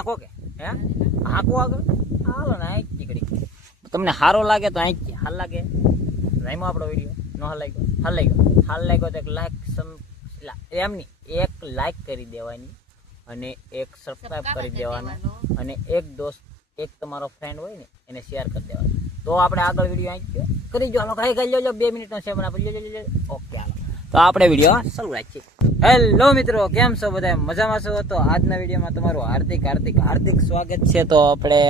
આખો કે હે આખો આગળ હાલો ને આઈ ચીકડી તમને સારો લાગે તો આઈ હાલ લાગે રાઈમો આપણો વિડીયો નો હાલ લાગ્યો તો એક લાઈક એમની એક લાઈક કરી દેવાની અને એક સબસ્ક્રાઇબ કરી દેવાનું અને એક દોસ્ત એક તમારો ફ્રેન્ડ હોય ને એને શેર કરી દેવાનો તો આપણે આગળ વિડીયો આઈ કરી જો હાલો કઈ કરી લો 2 મિનિટનો છે પણ આપણે ઓકે હાલો તો આપણે વિડીયો શરૂ રાખીએ. હેલો મિત્રો, કેમ છો બધા? મજામાં છો? તો આજના વિડીયોમાં તમારું હાર્દિક સ્વાગત છે. તો આપણે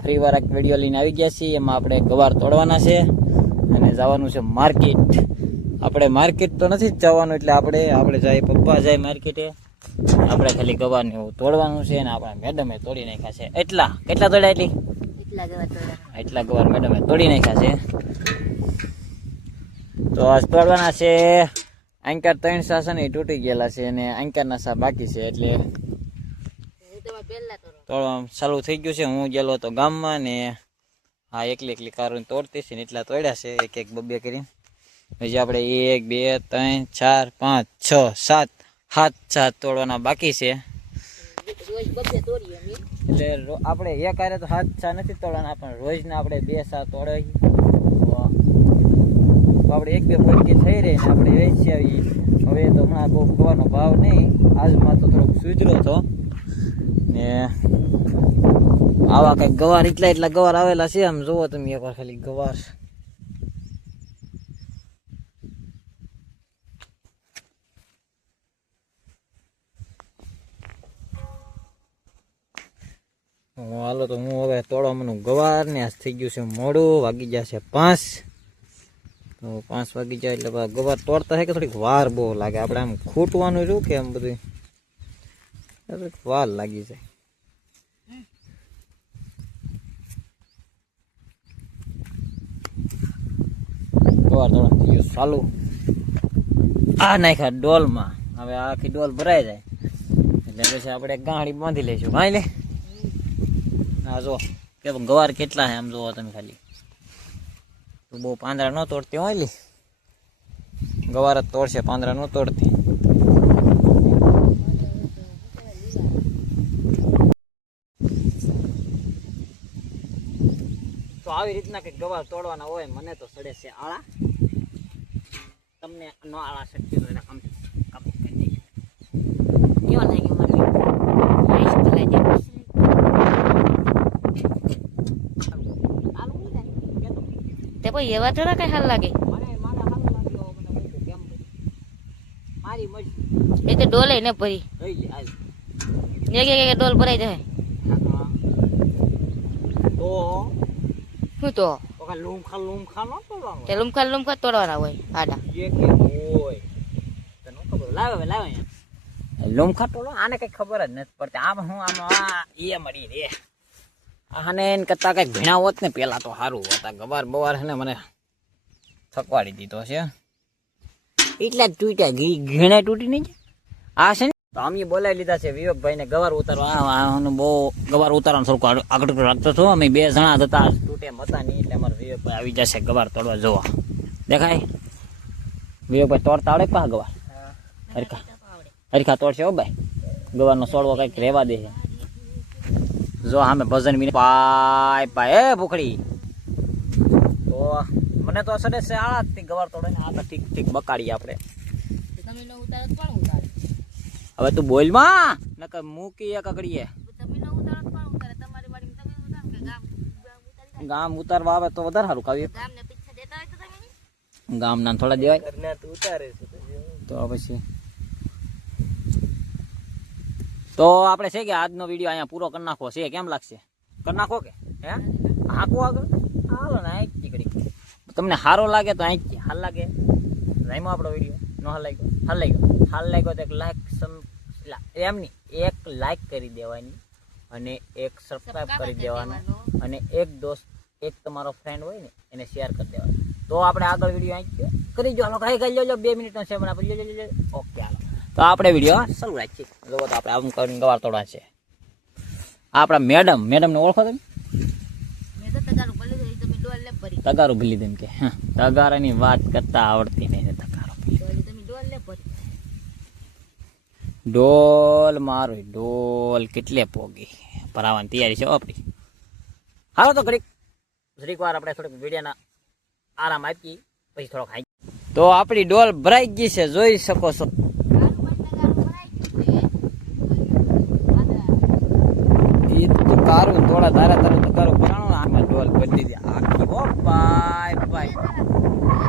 ફરીવાર એક વિડીયો લઈને આવી ગયા છીએ. એમાં આપણે ગવાર તોડવાના છે અને જવાનું છે માર્કેટ. આપણે માર્કેટ તો નથી જ જવાનું, એટલે આપણે જાય પપ્પા જાય માર્કેટે, આપણે ખાલી ગવારને એવું તોડવાનું છે. અને આપણા મેડમે તોડી નાખ્યા છે. કેટલા તોડ્યા? એટલા ગવાર મેડમે તોડી નાખ્યા છે. તો આજ તોડવાના છે. એન્કર 3 સા છે ને તૂટી ગયેલા છે અને એન્કરના સા બાકી છે, એટલે તોડવા ચાલુ થઈ ગયું છે. હું ગયેલો હતો ગામમાં ને હા એકલી કારોને તોડતી છે ને એટલા તોડ્યા છે, એક બબ્બે કરીને. પછી આપણે 1 2 3 4 5 6 7 તોડવાના બાકી છે. એટલે આપણે એક આરે તો 7 નથી તોડવાના, પણ રોજના આપણે 2 સા તોડાવી. આપણે 1-2 પૈકી થઈ રહી ને આપણે વેચી આવી. હવે તો હમણાં બહુ ગવાનો ભાવ નહીં, આજમાં તો થોડોક સુધરો હતો ને આવા કંઈક ગવાર એટલા ગવાર આવેલા છે. આમ જોવો તમે એકવાર ખાલી ગવાર. હાલો તો હું હવે તોડવા મનું ગવાર ને આજ થઈ ગયું છે મોડું, વાગી જશે 5. તો 5 વાગી જાય એટલે ગવાર તોડતા છે કે થોડીક વાર બહુ લાગે. આપણે આમ ખૂટવાનું રહ્યું કે આમ બધું થોડીક વાર લાગી જાય. ગવાર તોડવાનું ચાલુ આ નાખ્યા ડોલમાં. હવે આખી ડોલ ભરાઈ જાય એટલે પછી આપણે ગાંડી બાંધી લઈશું. ભાઈ લે હા જો કે ગવાર કેટલા છે આમ જોવો તમે ખાલી. બહુ પાંદડા ન તોડતી હોય લી, ગવાર જ તોડશે, પાંદડા ન તોડતી. તો આવી રીતના કે ગવાર તોડવાના હોય. મને તો સડે છે આળા, તમને ન આળા શકતી તો એના કામ કરી દે. કેવા લાગ્યું મને? તે કોઈ એવા થોડા કઈ હાલ લાગે. એ તો ડોલે ને ભરી એક ડોલ ભરાઈ જાય. શું તો લુમખા તોડવાના હોય આડા. લુમખા તોડો આને કઈ ખબર જ નથી પડતી. આમ હું આમ એ મળી રે આને એને કરતા કઈક ભીણા હોત ને પેલા તો સારું હતા. ગવાર બવાર છે ને મને થકવાડી દીધો છે. એટલા જ તૂટ્યા, ઘીણે તૂટી નહીં આ છે ને. તો અમે બોલાવી લીધા છે વિવેકભાઈ ને ગવાર ઉતારવા. બહુ ગવાર ઉતારવાનું સરખું આગળ રાખતો હતો. અમે 2 જણા હતા, તૂટે હતા નહીં, એટલે અમારે વિવેકભાઈ આવી જશે ગવાર તોડવા. જોવા દેખાય વિવેકભાઈ તોડતા આવડે પા ગવાર? હરખા તોડશે હો ભાઈ. ગવારનો સોડવો કઈક રહેવા દે છે. જો અમે ભજન વિને પાય એ ભૂખડી. તો મને તો સડે છે આળા જ ગવાર તોડે ને. આ તો ઠીક બકાડીએ આપણે. હવે તું બોલ માં નકર મૂકી કકડીએ. ગામ ઉતારવા આવે તો વધારે સારું. કાવ્ય ગામ ના થોડા દેવાય તો પછી. તો આપણે છે કે આજનો વિડીયો અહીંયા પૂરો કરી નાખવો છે. કેમ લાગશે? કરી નાખો કે હે આખો આગળ હાલો ને આઈ ચીકડી. તમને સારો લાગે તો આઈ હાલ લાગે રાઈમો આપણો વિડીયો નો હાલ લાગ્યો તો એક લાઈક એમની એક લાઈક કરી દેવાની અને એક સબસ્ક્રાઇબ કરી દેવાનું અને એક દોસ્ત એક તમારો ફ્રેન્ડ હોય ને એને શેર કરી દેવાનું. તો આપણે આગળ વિડીયો આઈ કરી જો હાલો કઈ કરી લો 2 મિનિટનો છે પણ આપણે ઓકે હાલો. તો આપણે વિડીયો શરૂ રાખીએ. જો તો આપણે આમ કરીને ગવાર તોડવા છે. આપણા મેડમને ઓળખો તમે? તગારું ભૂલી દેમ કે તગારાની વાત કરતા આવડતી નહીં. તગારો ડોલ મારો ડોલ કેટલે પોગી ભરાવાની તૈયારી છે આપણી. હાલો તો ઘડીક વાર આપણે થોડીક વિડીયોના આરામ આપીએ પછી થોડોક ખાઈ. તો આપણી ડોલ ભરાઈ ગઈ છે, જોઈ શકો છો. એ તો તારું થોડા તારું તગારું ભરાણું આમાં ડોલ ભરી દીધી આખી. ઓ ભાઈ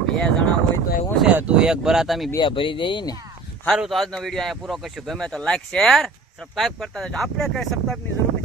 2 જણા હોય તો એવું છે, તું એક ભરા તમે 2 ભરી દઈએ ને. સારું, તો આજનો વિડીયો અહીંયા પૂરો કરશું. ગમે તો લાઈક શેર સબસ્ક્રાઇબ કરતા જજો. આપણે કઈ સબસ્ક્રાઇબ ની જરૂર નથી.